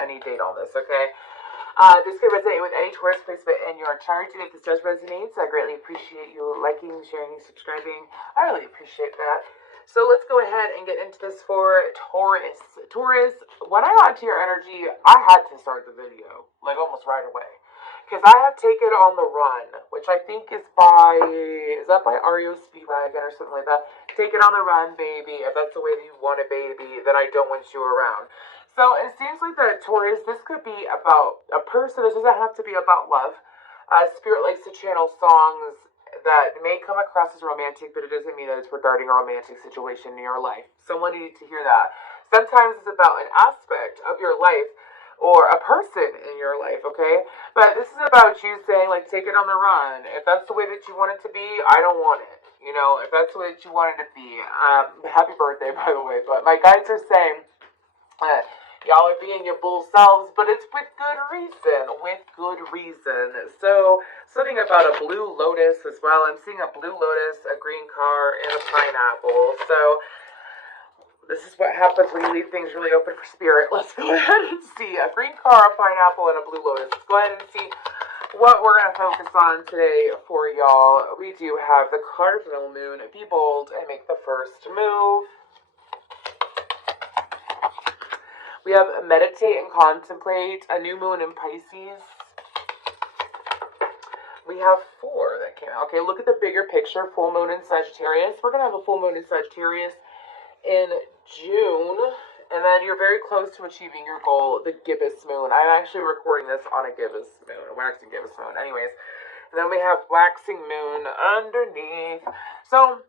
any date on this, okay? This could resonate with any Taurus placement in your chart, and if this does resonate, I greatly appreciate you liking, sharing, subscribing. I really appreciate that. So let's go ahead and get into this for Taurus. Taurus, when I got to your energy, I had to start the video, like almost right away. Because I have Taken on the Run, which I think is that by Ario Speedwagon or something like that? Take it on the run, baby. If that's the way that you want it, baby, then I don't want you around. So it seems like that, Taurus, this could be about a person. This doesn't have to be about love. Spirit likes to channel songs that may come across as romantic, but it doesn't mean that it's regarding a romantic situation in your life. Someone needs to hear that. Sometimes it's about an aspect of your life or a person in your life, okay? But this is about you saying, like, take it on the run. If that's the way that you want it to be, I don't want it. You know, if that's the way that you want it to be. Happy birthday, by the way. But my guides are saying, y'all are being your bull selves, but it's with good reason. With good reason. So, something about a blue lotus as well. I'm seeing a blue lotus, a green car, and a pineapple. So, this is what happens when you leave things really open for spirit. Let's go ahead and see a green car, a pineapple, and a blue lotus. Let's go ahead and see what we're going to focus on today for y'all. We do have the cardinal moon. Be bold and make the first move. We have meditate and contemplate, a new moon in Pisces. We have 4 that came out. Okay, look at the bigger picture. Full moon in Sagittarius. We're going to have a full moon in Sagittarius in June, and then you're very close to achieving your goal, the gibbous moon. I'm actually recording this on a gibbous moon, a waxing gibbous moon. Anyways, and then we have waxing moon underneath. So,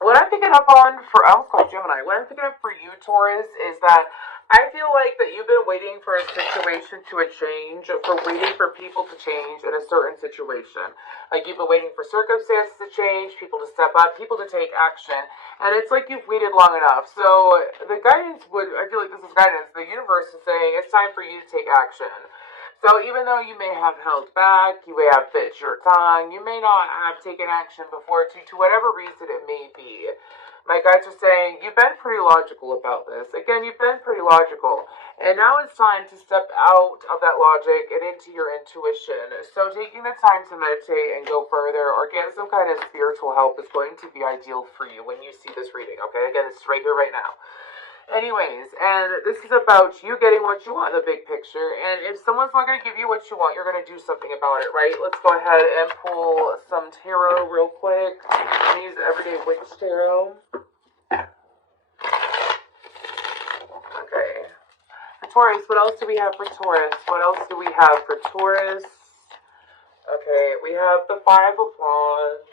what I'm picking up on for, I almost called Gemini, what I'm picking up for you, Taurus, is that I feel like that you've been waiting for a situation to change, for waiting for people to change in a certain situation. Like you've been waiting for circumstances to change, people to step up, people to take action. And it's like you've waited long enough. So the guidance I feel like this is guidance. The universe is saying it's time for you to take action. So even though you may have held back, you may have bit your tongue, you may not have taken action before to whatever reason it may be. My guides are saying, you've been pretty logical about this. Again, you've been pretty logical. And now it's time to step out of that logic and into your intuition. So taking the time to meditate and go further or get some kind of spiritual help is going to be ideal for you when you see this reading, okay? Again, it's right here, right now. Anyways, and this is about you getting what you want in the big picture. And if someone's not going to give you what you want, you're going to do something about it, right? Let's go ahead and pull some tarot real quick. I'm going to use the Everyday Witch Tarot. Okay. For Taurus, what else do we have for Taurus? What else do we have for Taurus? Okay, we have the 5 of Wands,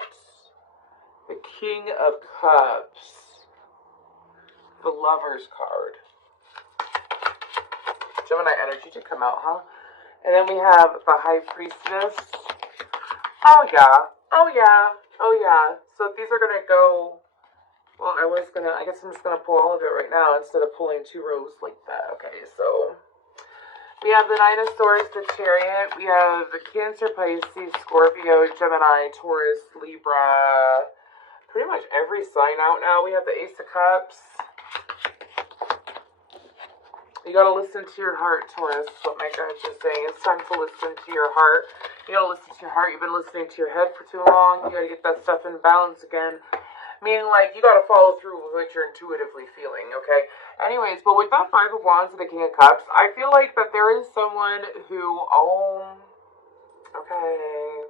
the King of Cups, the Lover's card. Gemini energy to come out, huh? And then we have the High Priestess. Oh yeah, oh yeah, oh yeah. So these are gonna go, well, I guess I'm just gonna pull all of it right now instead of pulling 2 rows like that. Okay, so we have the 9 of Swords, the Chariot. We have the Cancer, Pisces, Scorpio, Gemini, Taurus, Libra. Pretty much every sign out now. We have the Ace of Cups. You gotta listen to your heart, Taurus. What my guides are saying. It's time to listen to your heart. You gotta listen to your heart. You've been listening to your head for too long. You gotta get that stuff in balance again. Meaning, like, you gotta follow through with what you're intuitively feeling, okay? Anyways, but with that 5 of Wands and the King of Cups, I feel like that there is someone who, okay.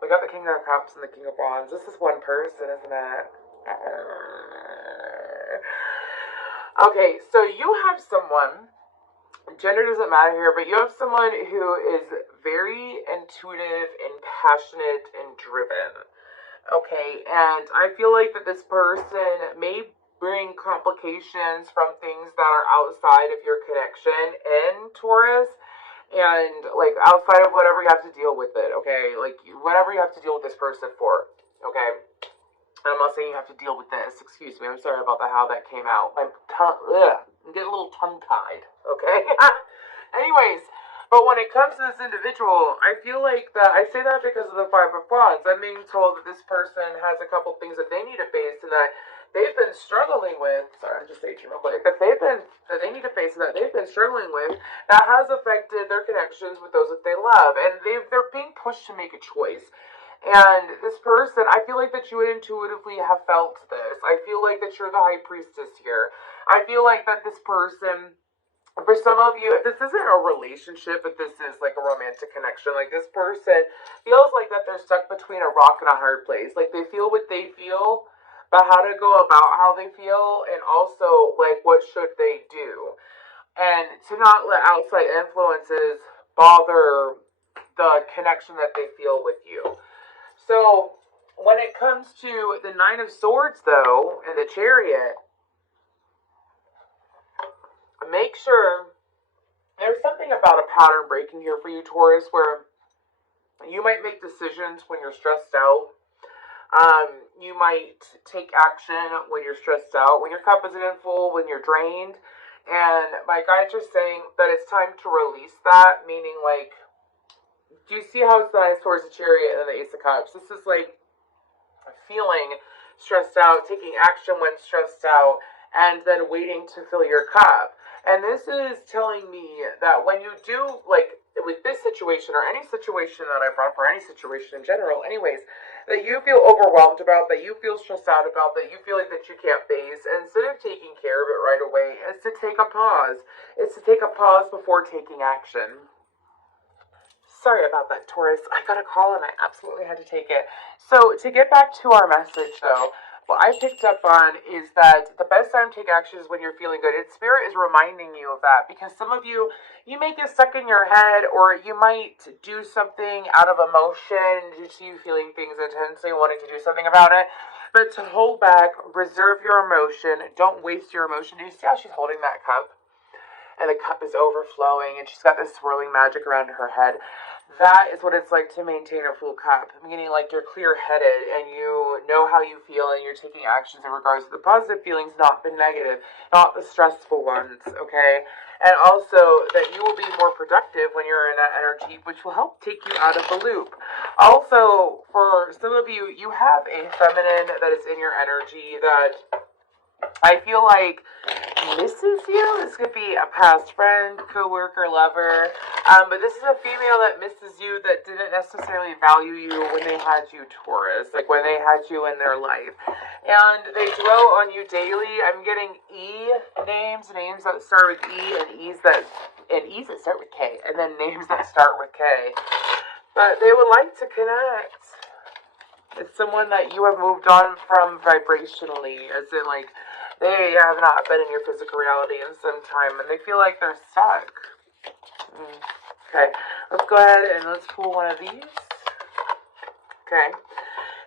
We got the King of Cups and the King of Wands. This is one person, isn't it? Okay, so you have someone, gender doesn't matter here, but you have someone who is very intuitive and passionate and driven. Okay, and I feel like that this person may bring complications from things that are outside of your connection in Taurus, and like outside of whatever you have to deal with it, okay? Like whatever you have to deal with this person for, okay? I'm not saying you have to deal with this. Excuse me. I'm sorry about how that came out. I'm getting a little tongue-tied. Okay? Anyways, but when it comes to this individual, I feel like that, I say that because of the 5 of Wands. I'm being told that this person has a couple things that they need to face and that they've been struggling with, sorry, I'm just saying real quick, that they need to face, that they've been struggling with, that has affected their connections with those that they love, and they're being pushed to make a choice. And this person, I feel like that you would intuitively have felt this. I feel like that you're the high priestess here. I feel like that this person, for some of you, if this isn't a relationship, if this is like a romantic connection, like this person feels like that they're stuck between a rock and a hard place. Like they feel what they feel, but how to go about how they feel, and also like what should they do. And to not let outside influences bother the connection that they feel with you. So, when it comes to the Nine of Swords, though, and the Chariot, make sure there's something about a pattern breaking here for you, Taurus, where you might make decisions when you're stressed out. You might take action when you're stressed out, when your cup isn't in full, when you're drained. And my guides are saying that it's time to release that, meaning like, do you see how it's the Nine of Swords, the Chariot, and the Ace of Cups? This is like feeling stressed out, taking action when stressed out, and then waiting to fill your cup. And this is telling me that when you do, like, with this situation, or any situation that I brought up, or any situation in general, anyways, that you feel overwhelmed about, that you feel stressed out about, that you feel like that you can't face, and instead of taking care of it right away, it's to take a pause. It's to take a pause before taking action. Sorry about that, Taurus. I got a call and I absolutely had to take it. So, to get back to our message, though, what I picked up on is that the best time to take action is when you're feeling good. And Spirit is reminding you of that, because some of you, you may get stuck in your head, or you might do something out of emotion due to you feeling things intensely, wanting to do something about it. But to hold back, reserve your emotion, don't waste your emotion. Do you see how she's holding that cup? And the cup is overflowing, and she's got this swirling magic around her head. That is what it's like to maintain a full cup, meaning like you're clear-headed and you know how you feel, and you're taking actions in regards to the positive feelings, not the negative, not the stressful ones, okay? And also that you will be more productive when you're in that energy, which will help take you out of the loop. Also, for some of you, you have a feminine that is in your energy that I feel like misses you. This could be a past friend, coworker, lover, but this is a female that misses you, that didn't necessarily value you when they had you, Taurus, like when they had you in their life, and they dwell on you daily. I'm getting names that start with E, and E's that start with K, and then names that start with K, but they would like to connect. It's someone that you have moved on from vibrationally, as in like they have not been in your physical reality in some time, and they feel like they're stuck. Okay, let's go ahead and let's pull one of these. Okay,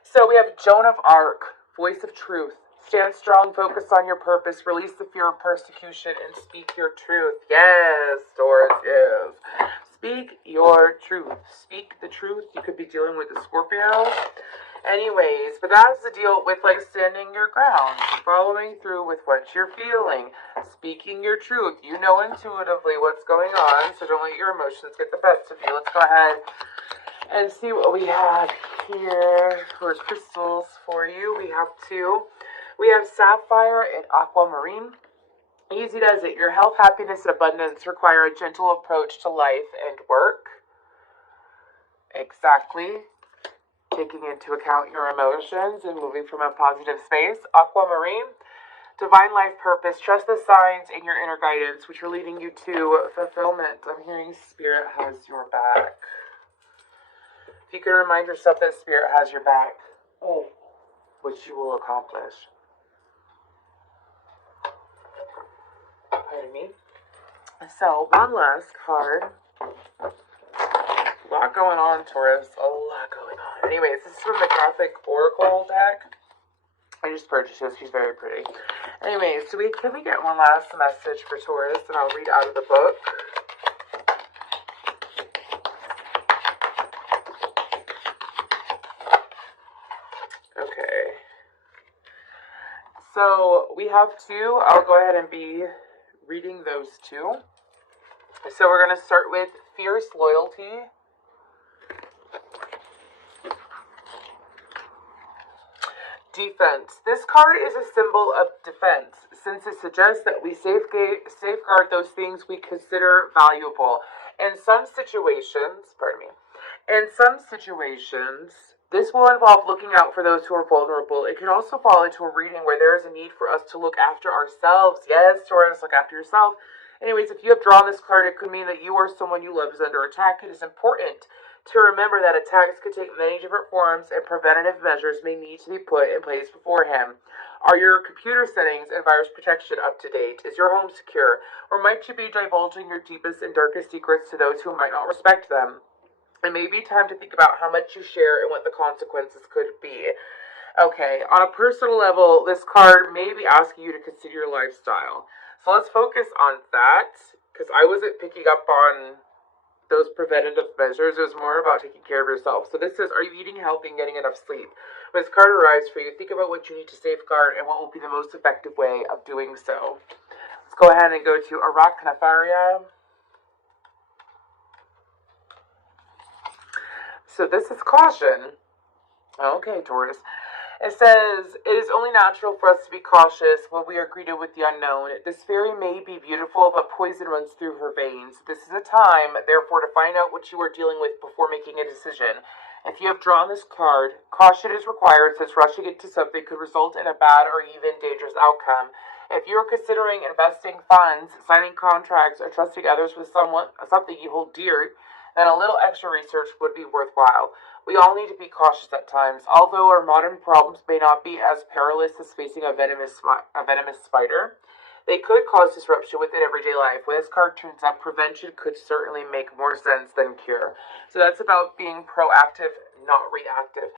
so we have Joan of Arc, voice of truth. Stand strong, focus on your purpose, release the fear of persecution, and speak your truth. Yes, Taurus, yes. Speak your truth. Speak the truth. You could be dealing with a Scorpio. Anyways, but that's the deal with like standing your ground, following through with what you're feeling, speaking your truth. You know intuitively what's going on, so don't let your emotions get the best of you. Let's go ahead and see what we have here for crystals for you. We have two. We have sapphire and aquamarine. Easy does it. Your health, happiness, and abundance require a gentle approach to life and work. Exactly. Taking into account your emotions and moving from a positive space. Aquamarine, divine life purpose. Trust the signs and your inner guidance, which are leading you to fulfillment. I'm hearing Spirit has your back. If you can remind yourself that Spirit has your back, which you will accomplish. Pardon me. So, one last card. A lot going on, Taurus. A lot going on. Anyways, this is from the Gothic Oracle deck. I just purchased this. She's very pretty. Anyways, can we get one last message for Taurus? And I'll read out of the book. Okay. So, we have two. I'll go ahead and be reading those two. So, we're going to start with fierce loyalty. Defense. This card is a symbol of defense, since it suggests that we safeguard those things we consider valuable. In some situations, this will involve looking out for those who are vulnerable. It can also fall into a reading where there is a need for us to look after ourselves. Yes, Taurus, look after yourself. Anyways, if you have drawn this card, it could mean that you or someone you love is under attack. It is important to remember that attacks could take many different forms and preventative measures may need to be put in place beforehand. Are your computer settings and virus protection up to date? Is your home secure? Or might you be divulging your deepest and darkest secrets to those who might not respect them? It may be time to think about how much you share and what the consequences could be. Okay, on a personal level, this card may be asking you to consider your lifestyle. So let's focus on that, because I wasn't picking up on those preventative measures. It was more about taking care of yourself. So this says, are you eating healthy and getting enough sleep? When this card arrives for you, think about what you need to safeguard and what will be the most effective way of doing so. Let's go ahead and go to Arachnafaria. So this is caution. Okay, Taurus. It says, it is only natural for us to be cautious when we are greeted with the unknown. This fairy may be beautiful, but poison runs through her veins. This is a time, therefore, to find out what you are dealing with before making a decision. If you have drawn this card, caution is required since rushing into something could result in a bad or even dangerous outcome. If you are considering investing funds, signing contracts, or trusting others with something you hold dear, then a little extra research would be worthwhile. We all need to be cautious at times. Although our modern problems may not be as perilous as facing a venomous spider, they could cause disruption within everyday life. When this card turns up, prevention could certainly make more sense than cure. So that's about being proactive, not reactive.